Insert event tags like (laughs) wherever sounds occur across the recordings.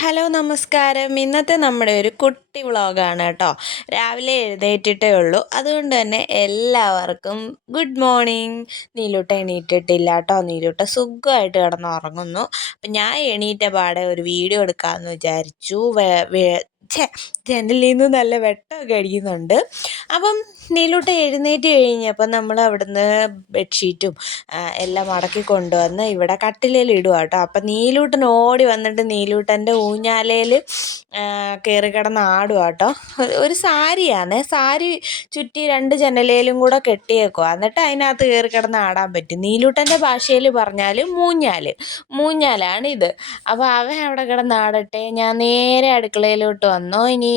Hello നമസ്കാരം. ഇന്നത്തെ നമ്മുടെ ഒരു കുട്ടി വ്ളോഗാണ് കേട്ടോ. രാവിലെ എഴുന്നേറ്റിട്ടേ ഉള്ളൂ. അതുകൊണ്ട് തന്നെ എല്ലാവർക്കും ഗുഡ് മോർണിംഗ്. നീലൂട്ട എണീറ്റിട്ടില്ല കേട്ടോ. നീലൂട്ട സുഖമായിട്ട് കിടന്ന് ഉറങ്ങുന്നു അപ്പം ഞാൻ എണീറ്റ പാടെ ഒരു വീഡിയോ എടുക്കാമെന്ന് വിചാരിച്ചു. ജനലിൽ നിന്ന് നല്ല വെട്ടമൊക്കെ അടിക്കുന്നുണ്ട്. അപ്പം നീലൂട്ട എഴുന്നേറ്റ് കഴിഞ്ഞപ്പോൾ നമ്മൾ അവിടുന്ന് ബെഡ്ഷീറ്റും എല്ലാം മടക്കി കൊണ്ടുവന്ന് ഇവിടെ കട്ടിലേൽ ഇടുക കേട്ടോ അപ്പം നീലൂട്ടൻ ഓടി വന്നിട്ട് നീലൂട്ടന്റെ ഊഞ്ഞാലയിൽ കയറി കിടന്ന് ആടുക കേട്ടോ ഒരു സാരിയാണ്. സാരി ചുറ്റി രണ്ട് ജനലേലും കൂടെ കെട്ടിയേക്കുക എന്നിട്ട് അതിനകത്ത് കയറി കിടന്ന് ആടാൻ പറ്റും. നീലൂട്ടന്റെ ഭാഷയിൽ പറഞ്ഞാൽ മൂഞ്ഞാൽ മൂഞ്ഞാലാണ് ഇത് അപ്പോൾ അവൻ അവിടെ കിടന്ന് ആടട്ടെ. ഞാൻ നേരെ അടുക്കളയിലോട്ട് വന്നോ. ഇനി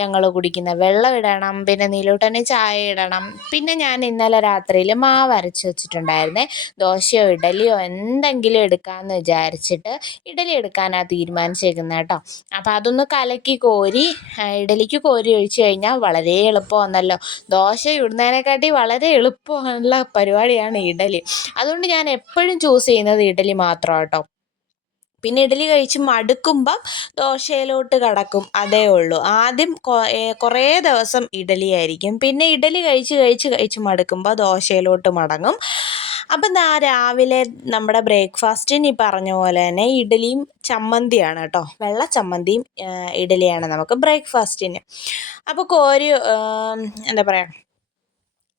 ഞങ്ങൾ കുടിക്കുന്ന വെള്ളം ഇടണം. പിന്നെ നീലൂട്ടന് ചായ ഇടണം. പിന്നെ ഞാൻ ഇന്നലെ രാത്രിയിൽ മാവ് അരച്ച് വെച്ചിട്ടുണ്ടായിരുന്നേ. ദോശയോ ഇഡലിയോ എന്തെങ്കിലും എടുക്കാമെന്ന് വിചാരിച്ചിട്ട് ഇഡലി എടുക്കാനാണ് തീരുമാനിച്ചേക്കുന്നത് കേട്ടോ. അപ്പോൾ അതൊന്ന് കലക്കി കോരി ഇഡലിക്ക് കോരി ഒഴിച്ച് കഴിഞ്ഞാൽ വളരെ എളുപ്പമാണല്ലോ. ദോശ ഇടുന്നതിനെക്കാട്ടി വളരെ എളുപ്പമുള്ള പരിപാടിയാണ് ഇഡലി. അതുകൊണ്ട് ഞാൻ എപ്പോഴും ചൂസ് ചെയ്യുന്നത് ഇഡലി മാത്രം കേട്ടോ. പിന്നെ ഇഡലി കഴിച്ച് മടുക്കുമ്പം ദോശയിലോട്ട് കടക്കും. അതേ ഉള്ളൂ. ആദ്യം കുറേ ദിവസം ഇഡലി ആയിരിക്കും. പിന്നെ ഇഡലി കഴിച്ച് കഴിച്ച് കഴിച്ച് മടുക്കുമ്പോൾ ദോശയിലോട്ട് മടങ്ങും. അപ്പം ദാ രാവിലെ നമ്മുടെ ബ്രേക്ക്ഫാസ്റ്റിന് ഈ പറഞ്ഞ പോലെ തന്നെ ഇഡലിയും ചമ്മന്തിയാണ് കേട്ടോ. വെള്ള ചമ്മന്തിയും ഇഡലിയാണ് നമുക്ക് ബ്രേക്ക്ഫാസ്റ്റിന്. അപ്പോൾ കോരി എന്താ പറയുക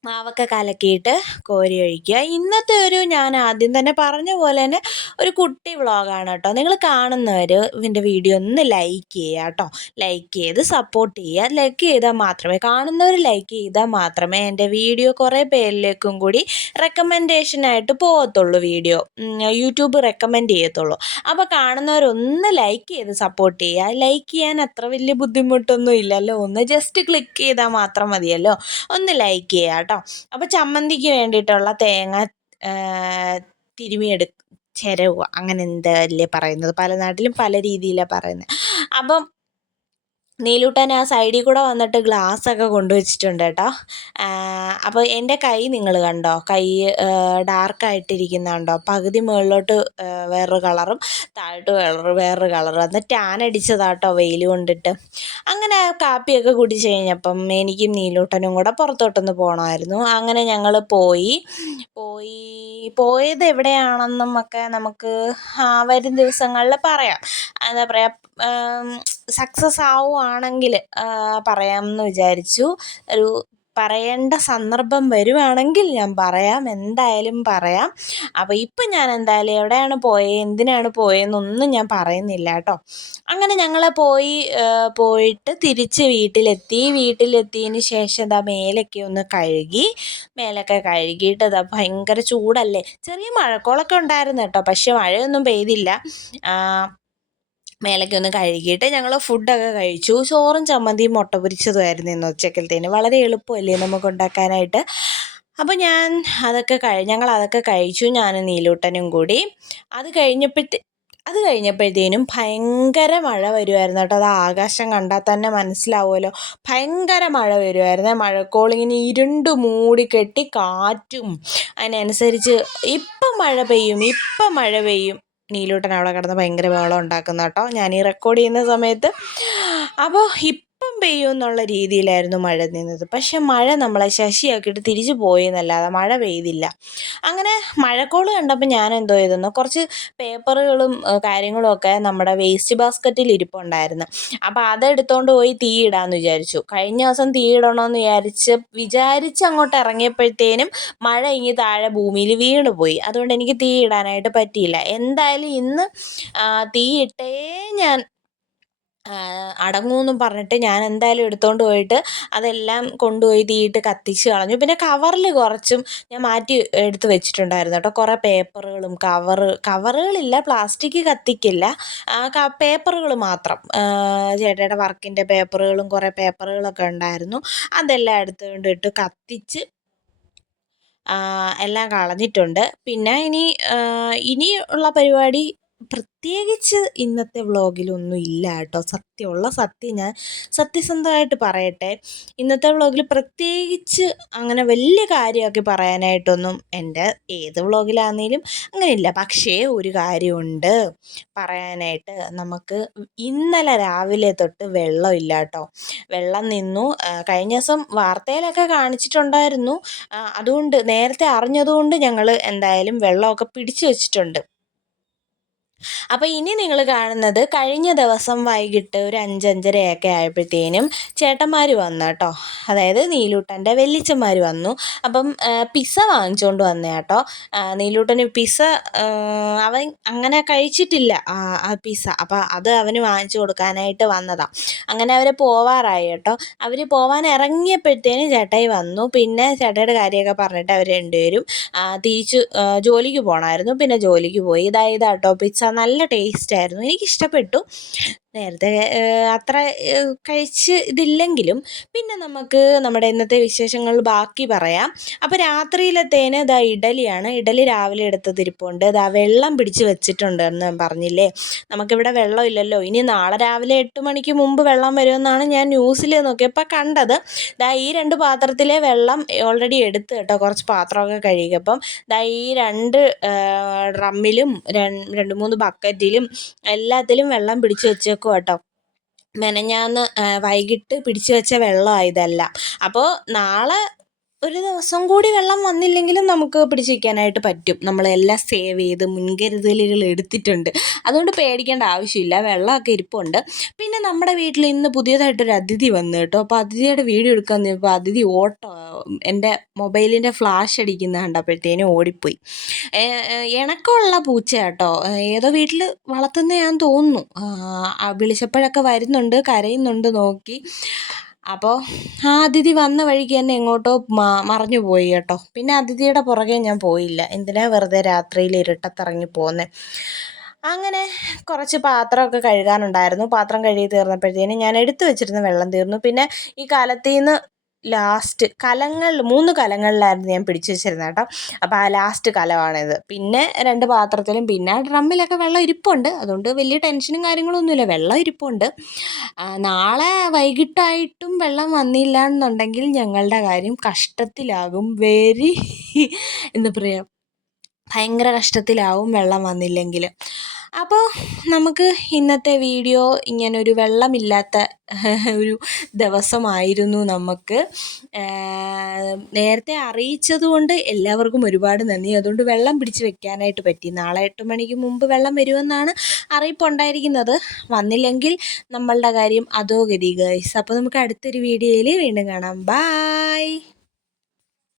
മാവൊക്കെ കലക്കിയിട്ട് കോരി ഒഴിക്കുക. ഇന്നത്തെ ഒരു ഞാൻ ആദ്യം തന്നെ പറഞ്ഞ പോലെ തന്നെ ഒരു കുട്ടി വ്ളോഗാണ് കേട്ടോ. നിങ്ങൾ കാണുന്നവർ ഇതിന്റെ വീഡിയോ ഒന്ന് ലൈക്ക് ചെയ്യുക കേട്ടോ. ലൈക്ക് ചെയ്ത് സപ്പോർട്ട് ചെയ്യുക. ലൈക്ക് ചെയ്താൽ മാത്രമേ കാണുന്നവർ ലൈക്ക് ചെയ്താൽ മാത്രമേ എന്റെ വീഡിയോ കുറേ പേരിലേക്കും കൂടി റെക്കമെൻഡേഷനായിട്ട് പോകത്തുള്ളൂ വീഡിയോ. യൂട്യൂബ് റെക്കമെൻഡ് ചെയ്യത്തുള്ളൂ. അപ്പോൾ കാണുന്നവരൊന്ന് ലൈക്ക് ചെയ്ത് സപ്പോർട്ട് ചെയ്യുക. ലൈക്ക് ചെയ്യാൻ അത്ര വലിയ ബുദ്ധിമുട്ടൊന്നും ഇല്ലല്ലോ. ഒന്ന് ജസ്റ്റ് ക്ലിക്ക് ചെയ്താൽ മാത്രം മതിയല്ലോ. ഒന്ന് ലൈക്ക് ചെയ്യുക കേട്ടോ. അപ്പോൾ ചമ്മന്തിക്ക് വേണ്ടിയിട്ടുള്ള തേങ്ങ തിരുമിയെടു ചിരവുക. അങ്ങനെ എന്തല്ലേ പറയുന്നത്? പല നാട്ടിലും പല രീതിയിലാണ് പറയുന്നത് അപ്പം നീലൂട്ടൻ ആ സൈഡിൽ കൂടെ വന്നിട്ട് ഗ്ലാസ്സൊക്കെ കൊണ്ടുവച്ചിട്ടുണ്ട് കേട്ടോ. അപ്പോൾ എന്റെ കൈ നിങ്ങൾ കണ്ടോ? കൈ ഡാർക്കായിട്ടിരിക്കുന്ന കണ്ടോ പകുതി മുകളിലോട്ട് വേറൊരു കളറും താഴോട്ട് വേറൊരു വേറൊരു കളറും അന്ന് ടാൻ അടിച്ചതാട്ടോ വെയിൽ കൊണ്ടിട്ട്. അങ്ങനെ കാപ്പിയൊക്കെ കുടിച്ച് കഴിഞ്ഞപ്പം എനിക്കും നീലൂട്ടനും കൂടെ പുറത്തോട്ടൊന്ന് പോകണമായിരുന്നു അങ്ങനെ ഞങ്ങൾ പോയി. പോയി പോയത് എവിടെയാണെന്നും ഒക്കെ നമുക്ക് വരും ദിവസങ്ങളിൽ പറയാം. എന്താ പറയുക സക്സസ് ആവുകയാണെങ്കിൽ പറയാമെന്ന് വിചാരിച്ചു. ഒരു പറയേണ്ട സന്ദർഭം വരുവാണെങ്കിൽ ഞാൻ പറയാം എന്തായാലും പറയാം. അപ്പോൾ ഇപ്പം ഞാൻ എന്തായാലും എവിടെയാണ് പോയത് എന്തിനാണ് പോയതെന്നൊന്നും ഞാൻ പറയുന്നില്ല കേട്ടോ. അങ്ങനെ ഞങ്ങൾ പോയി പോയിട്ട് തിരിച്ച് വീട്ടിലെത്തി. വീട്ടിലെത്തിയതിന് ശേഷം ഇതാ മേലൊക്കെ ഒന്ന് കഴുകി മേലൊക്കെ കഴുകിയിട്ട് ഇതാ ഭയങ്കര ചൂടല്ലേ. ചെറിയ മഴക്കോളൊക്കെ ഉണ്ടായിരുന്നു കേട്ടോ പക്ഷെ മഴയൊന്നും പെയ്തില്ല. മേലൊക്കെ ഒന്ന് കഴുകിയിട്ട് ഞങ്ങൾ ഫുഡൊക്കെ കഴിച്ചു. ചോറും ചമ്മന്തിയും മുട്ട പൊരിച്ചതുമായിരുന്നു ഇന്ന് ഉച്ചക്കലത്തേന് വളരെ എളുപ്പമല്ലേ നമുക്ക് ഉണ്ടാക്കാനായിട്ട്. അപ്പോൾ ഞാൻ അതൊക്കെ കഴി ഞങ്ങൾ അതൊക്കെ കഴിച്ചു. ഞാൻ നീലൂട്ടനും കൂടി. അത് കഴിഞ്ഞപ്പോഴത്തെ അത് കഴിഞ്ഞപ്പോഴത്തേനും ഭയങ്കര മഴ വരുമായിരുന്നു കേട്ടോ. അത് ആകാശം കണ്ടാൽ തന്നെ മനസ്സിലാവുമല്ലോ. ഭയങ്കര മഴ വരുമായിരുന്നു മഴക്കോളിങ്ങനെ ഇരുണ്ട് മൂടിക്കെട്ടി കാറ്റും. അതിനനുസരിച്ച് ഇപ്പം മഴ പെയ്യും ഇപ്പം മഴ പെയ്യും. നീലൂട്ടൻ അവിടെ കിടന്ന് ഭയങ്കര ബഹളം ഉണ്ടാക്കുന്ന കേട്ടോ. ഞാൻ ഈ റെക്കോർഡ് ചെയ്യുന്ന സമയത്ത് അപ്പോൾ പെയ്യും എന്നുള്ള രീതിയിലായിരുന്നു മഴ നിന്നത്. പക്ഷെ മഴ നമ്മളെ ശശിയാക്കിയിട്ട് തിരിച്ചു പോയെന്നല്ലാതെ മഴ പെയ്തില്ല. അങ്ങനെ മഴക്കോൾ കണ്ടപ്പോൾ ഞാൻ എന്തോ ചെയ്തെന്ന് കുറച്ച് പേപ്പറുകളും കാര്യങ്ങളും ഒക്കെ നമ്മുടെ വേസ്റ്റ് ബാസ്ക്കറ്റിൽ ഇരിപ്പുണ്ടായിരുന്നു. അപ്പോൾ അതെടുത്തോണ്ട് പോയി തീ ഇടാമെന്ന് വിചാരിച്ചു. കഴിഞ്ഞ ദിവസം തീ ഇടണമെന്ന് വിചാരിച്ച് വിചാരിച്ച് അങ്ങോട്ട് ഇറങ്ങിയപ്പോഴത്തേനും മഴ ഇങ്ങി താഴെ ഭൂമിയിൽ വീണ് പോയി. അതുകൊണ്ട് എനിക്ക് തീ ഇടാനായിട്ട് പറ്റിയില്ല. എന്തായാലും ഇന്ന് തീ ഇട്ടേ ഞാൻ അടങ്ങുമെന്നും പറഞ്ഞിട്ട് ഞാൻ എന്തായാലും എടുത്തുകൊണ്ട് പോയിട്ട് അതെല്ലാം കൊണ്ടുപോയി തീയിട്ട് കത്തിച്ച് കളഞ്ഞു. പിന്നെ കവറിൽ കുറച്ചും ഞാൻ മാറ്റി എടുത്ത് വെച്ചിട്ടുണ്ടായിരുന്നു കേട്ടോ. കുറേ പേപ്പറുകളും കവറ് കവറുകളില്ല പ്ലാസ്റ്റിക് കത്തിക്കില്ല. പേപ്പറുകൾ മാത്രം. ചേട്ടയുടെ വർക്കിന്റെ പേപ്പറുകളും കുറേ പേപ്പറുകളൊക്കെ ഉണ്ടായിരുന്നു. അതെല്ലാം എടുത്തുകൊണ്ട് ഇട്ട് കത്തിച്ച് എല്ലാം കളഞ്ഞിട്ടുണ്ട്. പിന്നെ ഇനി ഇനിയുള്ള പരിപാടി പ്രത്യേകിച്ച് ഇന്നത്തെ വ്ളോഗിലൊന്നും ഇല്ല കേട്ടോ. സത്യമുള്ള സത്യം ഞാൻ സത്യസന്ധമായിട്ട് പറയട്ടെ. ഇന്നത്തെ വ്ളോഗിൽ പ്രത്യേകിച്ച് അങ്ങനെ വലിയ കാര്യമൊക്കെ പറയാനായിട്ടൊന്നും എന്റെ ഏത് വ്ളോഗിലാണെങ്കിലും അങ്ങനെയില്ല. പക്ഷേ ഒരു കാര്യമുണ്ട് പറയാനായിട്ട്. നമുക്ക് ഇന്നലെ രാവിലെ തൊട്ട് വെള്ളമില്ല കേട്ടോ. വെള്ളം നിന്നു. കഴിഞ്ഞ ദിവസം വാർത്തയിലൊക്കെ കാണിച്ചിട്ടുണ്ടായിരുന്നു. അതുകൊണ്ട് നേരത്തെ അറിഞ്ഞതുകൊണ്ട് ഞങ്ങൾ എന്തായാലും വെള്ളമൊക്കെ പിടിച്ചു വെച്ചിട്ടുണ്ട്. അപ്പോൾ ഇനി നിങ്ങൾ കാണുന്നത് കഴിഞ്ഞ ദിവസം വൈകിട്ട് ഒരു അഞ്ചഞ്ചരയൊക്കെ ആയപ്പോഴത്തേനും ചേട്ടന്മാർ വന്നു കേട്ടോ. അതായത് നീലൂട്ടന്റെ വെല്ലിച്ചന്മാർ വന്നു. അപ്പം പിസ്സ വാങ്ങിച്ചുകൊണ്ട് വന്നേ കേട്ടോ. നീലൂട്ടന് പിസ്സ അവൻ അങ്ങനെ കഴിച്ചിട്ടില്ല ആ പിസ്സ. അപ്പോൾ അത് അവന് വാങ്ങിച്ചു കൊടുക്കാനായിട്ട് വന്നതാണ് അങ്ങനെ അവർ പോവാറായി കേട്ടോ. അവർ പോവാൻ ഇറങ്ങിയപ്പോഴത്തേനും ചേട്ടായി വന്നു. പിന്നെ ചേട്ടയുടെ കാര്യമൊക്കെ പറഞ്ഞിട്ട് അവർ രണ്ടുപേരും തിരിച്ച് ജോലിക്ക് പോകണമായിരുന്നു പിന്നെ ജോലിക്ക് പോയി. ഇതായതാട്ടോ പിസ്സ നല്ല ടേസ്റ്റ് ടേസ്റ്റായിരുന്നു എനിക്കിഷ്ടപ്പെട്ടു. നേരത്തെ അത്ര കഴിച്ച് ഇതില്ലെങ്കിലും പിന്നെ നമുക്ക് നമ്മുടെ ഇന്നത്തെ വിശേഷങ്ങൾ ബാക്കി പറയാം. അപ്പോൾ രാത്രിയിലത്തേന് ഇതാ ഇഡലിയാണ്. ഇഡലി രാവിലെ എടുത്തതിരിപ്പുണ്ട് ഇതാ വെള്ളം പിടിച്ച് വെച്ചിട്ടുണ്ട് എന്ന് പറഞ്ഞില്ലേ? നമുക്കിവിടെ വെള്ളം ഇല്ലല്ലോ. ഇനി നാളെ രാവിലെ എട്ട് മണിക്ക് മുമ്പ് വെള്ളം വരുമെന്നാണ് ഞാൻ ന്യൂസിൽ നോക്കിയപ്പോൾ കണ്ടത്. ദാ ഈ രണ്ട് പാത്രത്തിലെ വെള്ളം ഓൾറെഡി എടുത്ത് കേട്ടോ. കുറച്ച് പാത്രമൊക്കെ കഴുകിയപ്പം ദാ ഈ രണ്ട് ഡ്രമ്മിലും രണ്ട് മൂന്ന് ബക്കറ്റിലും എല്ലാത്തിലും വെള്ളം പിടിച്ച് വെച്ച് വെക്കുക കേട്ടോ മെനഞ്ഞാന്ന് വൈകിട്ട് പിടിച്ചു വെച്ച വെള്ളമാണ് ഇതെല്ലാം. അപ്പോൾ നാളെ ഒരു ദിവസം കൂടി വെള്ളം വന്നില്ലെങ്കിലും നമുക്ക് പിടിച്ച് വയ്ക്കാനായിട്ട് പറ്റും. നമ്മളെല്ലാം സേവ് ചെയ്ത് മുൻകരുതലുകൾ എടുത്തിട്ടുണ്ട്. അതുകൊണ്ട് പേടിക്കേണ്ട ആവശ്യമില്ല. വെള്ളമൊക്കെ ഇരിപ്പുണ്ട്. പിന്നെ നമ്മുടെ വീട്ടിൽ ഇന്ന് പുതിയതായിട്ടൊരു അതിഥി വന്നു കേട്ടോ. അപ്പോൾ അതിഥിയുടെ വീഡിയോ എടുക്കാൻ നിന്നപ്പോൾ അതിഥി ഓട്ടോ എന്റെ മൊബൈലിന്റെ ഫ്ലാഷ് അടിക്കുന്ന കണ്ടപ്പോഴത്തേനും ഓടിപ്പോയി. ഇണക്കമുള്ള പൂച്ച കേട്ടോ. ഏതോ വീട്ടിൽ വളർത്തുന്ന ഞാൻ തോന്നുന്നു വിളിച്ചപ്പോഴൊക്കെ വരുന്നുണ്ട് കരയുന്നുണ്ട് നോക്കി. അപ്പോൾ ആ അതിഥി വന്ന വഴിക്ക് തന്നെ എങ്ങോട്ടോ മറഞ്ഞു പോയി കേട്ടോ. പിന്നെ അതിഥിയുടെ പുറകെ ഞാൻ പോയില്ല. എന്തിനാ വെറുതെ രാത്രിയിൽ ഇരുട്ടത്തിറങ്ങി പോകുന്നത് അങ്ങനെ കുറച്ച് പാത്രമൊക്കെ കഴുകാനുണ്ടായിരുന്നു. പാത്രം കഴുകി തീർന്നപ്പോഴത്തേനും ഞാൻ എടുത്തു വെച്ചിരുന്ന വെള്ളം തീർന്നു. പിന്നെ ഈ കാലത്തിൽ നിന്ന് ലാസ്റ്റ് കലങ്ങൾ മൂന്ന് കലങ്ങളിലായിരുന്നു ഞാൻ പിടിച്ചു വെച്ചിരുന്നത് കേട്ടോ. അപ്പോൾ ആ ലാസ്റ്റ് കലമാണിത്. പിന്നെ രണ്ട് പാത്രത്തിലും പിന്നെ ഡ്രമ്മിലൊക്കെ വെള്ളം ഇരിപ്പുണ്ട്. അതുകൊണ്ട് വലിയ ടെൻഷനും കാര്യങ്ങളൊന്നുമില്ല. വെള്ളം ഇരിപ്പുണ്ട്. നാളെ വൈകിട്ടായിട്ടും വെള്ളം വന്നില്ല എന്നുണ്ടെങ്കിൽ ഞങ്ങളുടെ കാര്യം കഷ്ടത്തിലാകും. വെരി (laughs) എന്താ പറയുക ഭയങ്കര കഷ്ടത്തിലാവും വെള്ളം വന്നില്ലെങ്കിൽ. അപ്പോൾ നമുക്ക് ഇന്നത്തെ വീഡിയോ ഇങ്ങനൊരു വെള്ളമില്ലാത്ത (laughs) ഒരു ദിവസമായിരുന്നു നമുക്ക്. നേരത്തെ അറിയിച്ചതുകൊണ്ട് എല്ലാവർക്കും ഒരുപാട് നന്ദി. അതുകൊണ്ട് വെള്ളം പിടിച്ച് വെക്കാനായിട്ട് പറ്റി. നാളെ എട്ട് മണിക്ക് മുമ്പ് വെള്ളം വരുമെന്നാണ് അറിയിപ്പുണ്ടായിരിക്കുന്നത് വന്നില്ലെങ്കിൽ നമ്മളുടെ കാര്യം അതോ ഗതി ഗൈസ് അപ്പോൾ നമുക്ക് അടുത്തൊരു വീഡിയോയിൽ വീണ്ടും കാണാം. ബായ്